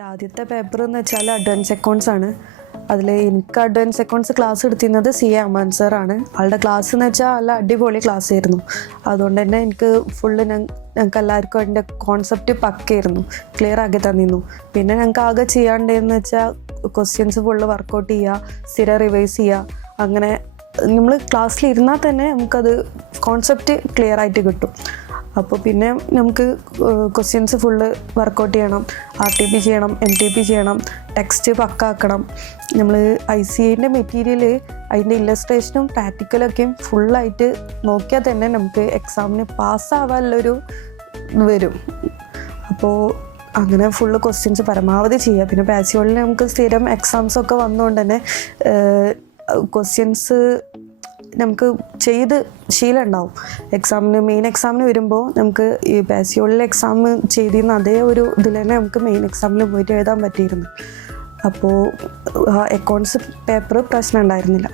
എൻ്റെ ആദ്യത്തെ പേപ്പർ എന്ന് വെച്ചാൽ അഡ്വാൻസ് അക്കൗണ്ട്സ് ആണ്. അതിൽ എനിക്ക് അഡ്വാൻസ് അക്കൗണ്ട്സ് ക്ലാസ് എടുത്തിരുന്നത് CA അമാൻ സാറാണ്. ആളുടെ ക്ലാസ് എന്ന് വെച്ചാൽ നല്ല അടിപൊളി ക്ലാസ് ആയിരുന്നു. അതുകൊണ്ട് തന്നെ എനിക്ക് ഫുള്ള് ഞങ്ങൾക്ക് എല്ലാവർക്കും അതിൻ്റെ കോൺസെപ്റ്റ് പക്കയായിരുന്നു, ക്ലിയർ ആക്കി തന്നിരുന്നു. പിന്നെ ഞങ്ങൾക്ക് ആകെ ചെയ്യാണ്ടതെന്ന് വെച്ചാൽ ക്വസ്റ്റ്യൻസ് ഫുള്ള് വർക്കൗട്ട് ചെയ്യുക, സ്ഥിരം റിവൈസ് ചെയ്യുക. അങ്ങനെ നമ്മൾ ക്ലാസ്സിലിരുന്നാൽ തന്നെ നമുക്കത് കോൺസെപ്റ്റ് ക്ലിയർ ആയിട്ട് കിട്ടും. അപ്പോൾ പിന്നെ നമുക്ക് ക്വസ്റ്റ്യൻസ് ഫുള്ള് വർക്കൗട്ട് ചെയ്യണം, RTP ചെയ്യണം, MTP ചെയ്യണം, ടെക്സ്റ്റ് പക്കാക്കണം. നമ്മൾ ICAൻ്റെ മെറ്റീരിയൽ അതിൻ്റെ ഇല്ലസ്ട്രേഷനും പ്രാക്ടിക്കലൊക്കെയും ഫുള്ളായിട്ട് നോക്കിയാൽ തന്നെ നമുക്ക് എക്സാമിന് പാസ്സാവാനുള്ളൊരു വരും. അപ്പോൾ അങ്ങനെ ഫുള്ള് ക്വസ്റ്റ്യൻസ് പരമാവധി ചെയ്യുക. പിന്നെ പാസിയോളിൽ നമുക്ക് സ്ഥിരം എക്സാംസൊക്കെ വന്നുകൊണ്ട് തന്നെ ക്വസ്റ്റ്യൻസ് നമുക്ക് ചെയ്ത് ശീലം ഉണ്ടാവും. മെയിൻ എക്സാമിന് വരുമ്പോൾ നമുക്ക് ഈ പാസിയോളിലെ എക്സാം ചെയ്തിരുന്ന അതേ ഒരു ഇതിൽ തന്നെ നമുക്ക് മെയിൻ എക്സാമിൽ പോയിട്ട് എഴുതാൻ പറ്റിയിരുന്നു. അപ്പോൾ അക്കൗണ്ട്സ് പേപ്പർ പ്രശ്നം ഉണ്ടായിരുന്നില്ല.